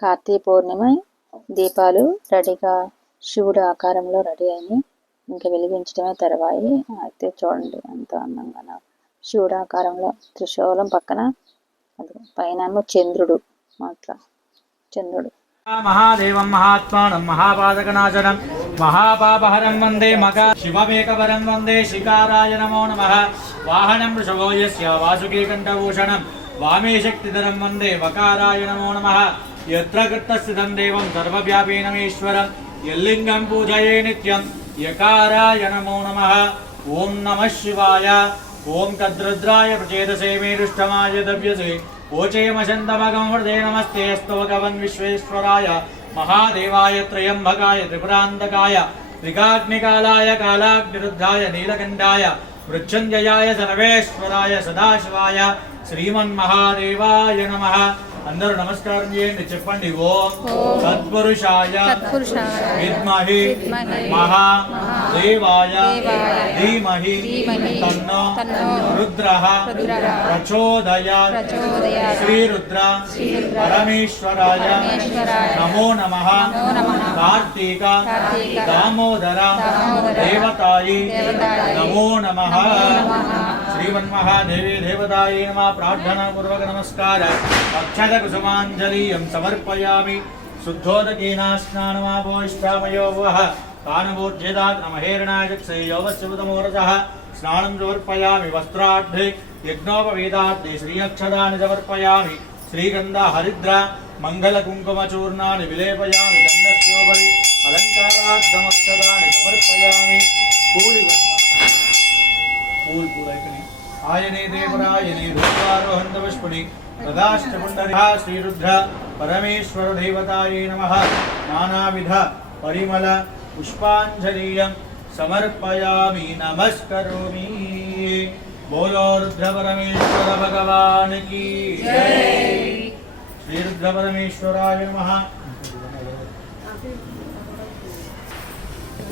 కార్తీక పౌర్ణమి దీపాలు రెడీగా శివుడు ఆకారంలో రెడీ అయినాయి ఇంకా వెలిగించడమే తెరవాయి. అయితే చూడండి ఎంత అందంగా శివుడు ఆకారంలో త్రిశూలం పక్కన అది పైన చంద్రుడు అట్లా చంద్రుడు. మహాదేవం మహాత్మానం మహాపాదకనాశనం మహాపాపహరం వందే మగ శివమేకవరం వందే శికారాయ నమో నమ. వాహనం వృషభో యస్య వాసుకీ కంఠభూషణం వామే శక్తిధరం వందే వకారాయ నమో నమ. యత్ర కృత్తస్థితం దేవం సర్వవ్యాపీనమేశ్వరం యల్లింగం పూజయే నిత్యం యకారాయ నమో నమ ఓం నమ శివాయ ఓం తద్రుద్రాయ ప్రచేదసే మేరుష్టమాయ దవ్యసే ఓచేమశంతమగం హృదయ నమస్తే స్తవగవన్ విశ్వేశ్వరాయ మహాదేవాయ త్రయంబకాయ త్రిపురాంతకాయ త్రికాగ్నికాలాయ కాలాగ్నిరుద్ధాయ నీలకంఠాయ మృత్యుంజయాయ సర్వేశ్వరాయ సదాశివాయ శ్రీమన్మహాదేవాయ నమ అందరూ నమస్కారం చేయండి చెప్పండి ఓం సత్పురుషాయ సత్పురుషాయ విద్మహి మహా దేవాయ ధీమహి తన్నో రుద్రః ప్రచోదయాత్ శ్రీరుద్ర పరమేశ్వరాయ నమో నమః కార్తీక దామోదర దేవతాయి నమో నమః నమః శ్రీమన్మహాదేవి దేవతాయే నమ ప్రార్థనాపూర్వక నమస్కార అక్షతకుసుమాంజలీయం సమర్పయామి శుద్ధోదకేన స్నానమాపో ఇష్టామయో వః కానమూర్జేదాత్ నమహేరణాయక్షయోవస్యముతమోరసః స్నానం సమర్పయామి వస్త్రార్థి యజ్ఞోపవేదార్థి శ్రీయక్షదాని సమర్పయామి శ్రీగంధ హరిద్ర మంగళకుంకుమచూర్ణాన్ని విలేపయామి గంధస్యోపరి అలంకారార్థమక్షదాన్ని సమర్పయామి కూలి फूल पूरा करें। आयने परमेश्वर नमः। नानाविध परिमल समर्पयामि। नमस्करोमि। बोलो, रुद्र परमेश्वर भगवान की श्री रुद्र परमेश्वराय नमः।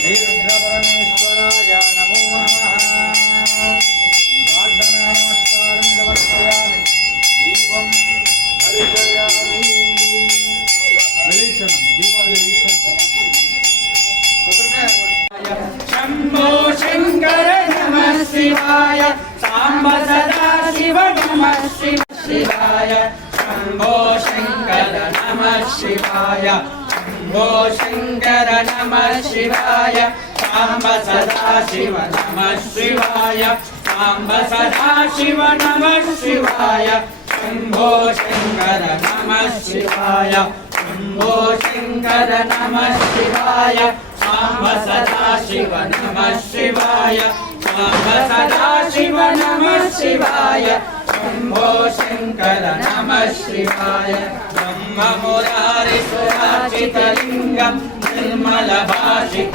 श्रीरुद्रपरमेश्वराय नमो नमः प्रार्थनानमस्कारं समर्पयामि दीपं हरिचयामि विलेचनं नमस्तायुनेश्वय शम्भो शङ्कर नमः शिवाय साम्ब सदा शिव नमः शिव शिवाय शम्भो शङ्कर नमः शिवाय। శంకర నమ శివాయ శంభో శంకర నమ శివాయ సాంబ సదా శివ నమ శివాయ సాంబ సదా శివ నమ శివాయ శంభో శంకర నమ శివాయ శంభో శంకర నమ శివాయ సాంబ సదా శివ నమ శివాయ సాంబ సదా శివ నమ శివాయ శంభో శంకర నమ శివాయ బ్రహ్మ మురారి సురాచితలింగం నిర్మల భాషిత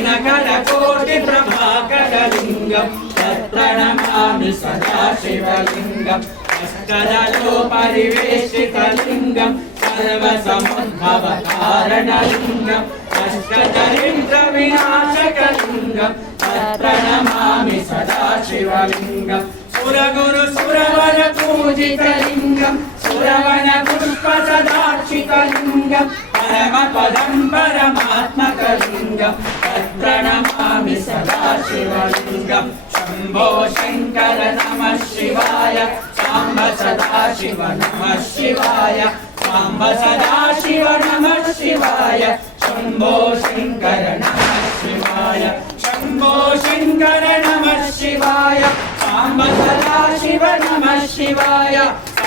కోటి ప్రభాకరలింగం తత్ప్రణమామి సదాశివలింగం. అష్టదలో పరివేషితలింగం సర్వసముద్భవ కారణలింగం అష్టచరింద్ర వినాశకలింగం తత్ప్రణమామి సదాశివలింగం. సురగురు సురవన పూజితలింగం సురవన పుష్ప సదాక్షితలింగం परमपदं परमात्मकलिङ्गं तत्प्रणमामि सदा शिवलिङ्गं शम्भो शङ्कर नमः शिवाय साम्ब सदा शिव नमः शिवाय साम्ब सदा शिव नमः शिवाय शम्भो शङ्कर नमः शिवाय शम्भो शङ्कर नमः शिवाय साम्ब सदा शिव नमः शिवाय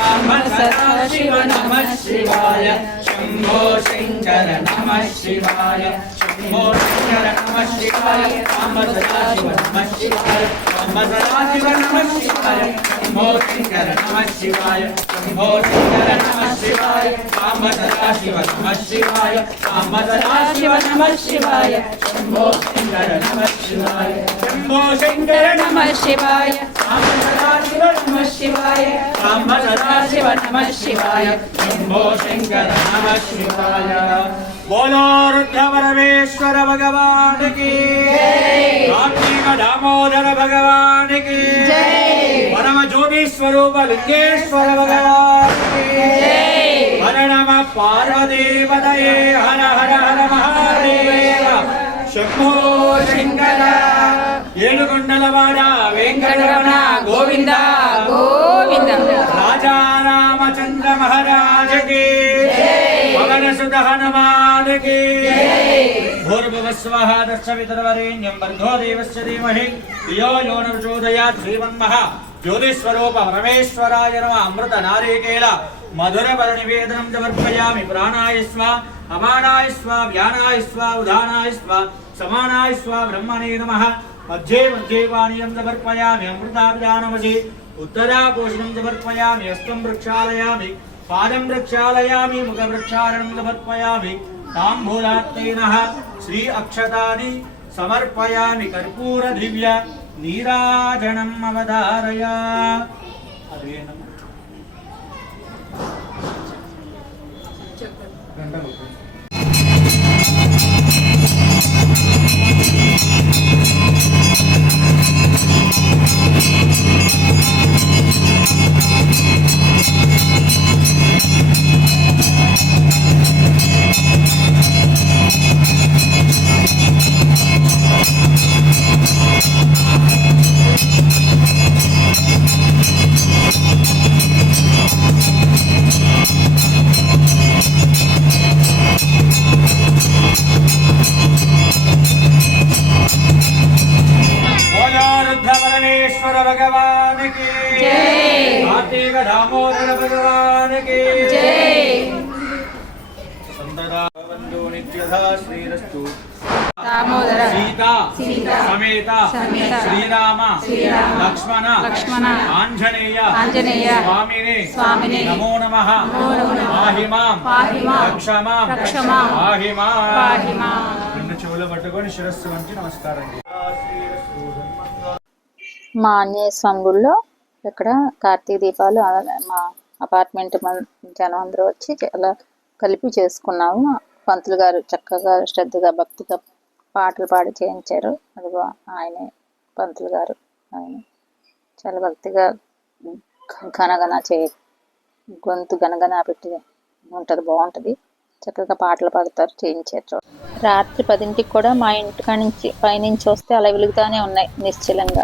साम्ब सदा शिव नमः शिवाय शम्भो शङ्कर नमः शिवाय शम्भो शङ्कर नमः शिवाय साम्ब सदा शिव नमः शिवाय साम्ब सदा शिव नमः शिवाय शम्भो शङ्कर नमः शिवाय शम्भो शङ्कर नमः शिवाय साम्ब सदा शिव नमः शिवाय साम्ब सदा शिव नमः शिवाय शम्भो शङ्कर नमः शिवाय शम्भो शङ्कर नमः शिवाय साम्ब सदा शिव नमः शिवाय साम्ब सदा शिव नमः शिवाय शम्भो शङ्कर नमः शिवाय बोलो रुद्रवरमेश्वर भगवान की कार्तिक दामोदर भगवान की परम ज्योति स्वरूप लिंगेश्वर भगवान की हर नम पार्वती पदये हर हर हर महादेव శంభో శంకర. ఏడుకొండలవాడ వెంకటరమణ గోవింద. గోవింద. రాజా రామచంద్ర మహారాజకి. పవనసుత హనుమానకి భూర్భువస్వహ దర్శవితరవరేణ్యం వర్ధో దేవస్య ధీమహి. ధియో యో న ప్రచోదయాత్ శ్రీమన్మః జ్యోతిస్వరూప పరమేశ్వరాయ నమ. అమృత నారీకేళ. మధుర సమర్పయామి. ప్రాణాయ స్వ అమానాయ స్వ వ్యానాయ స్వ ఉదానాయ స్వ. సమానాయ స్వ బ్రహ్మణే నమః. మధ్యే మధ్యే పానీయం సమర్పయామి అమృతాభిధానమసి ఉత్తరాపోషణం సమర్పయామి హస్తం వృక్షాలయామి పాదం వృక్షాలయామి ముఖ వృక్షారణం సమర్పయామి. తాంబూలాత్తేన శ్రీ అక్షతాని సమర్పయామి కర్పూర దివ్య నీరాజనం అవధారయా. అదే సమేత శ్రీరామ లక్ష్మణ లక్ష్మణ. ఆంజనేయ ఆంజనేయ. నమో నమ. మా ఆంజనేయ స్వామి ఇక్కడ కార్తీక దీపాలు మా అపార్ట్మెంట్ జనం అందరూ వచ్చి చాలా కలిపి చేసుకున్నాము. పంతులు గారు చక్కగా శ్రద్ధగా భక్తిగా పాటలు పాడి చేయించారు. అదిగో ఆయనే పంతులు గారు. ఆయన చాలా భక్తిగా ఘనగన చే గొంతు గనగన పెట్టి ఉంటుంది బాగుంటుంది. చక్కగా పాటలు పాడతారు చేయించారు రాత్రి పదింటికి కూడా మా ఇంటికాడ నుంచి పైనుంచి వస్తే అలా వెలుగుతానే ఉన్నాయి నిశ్చలంగా.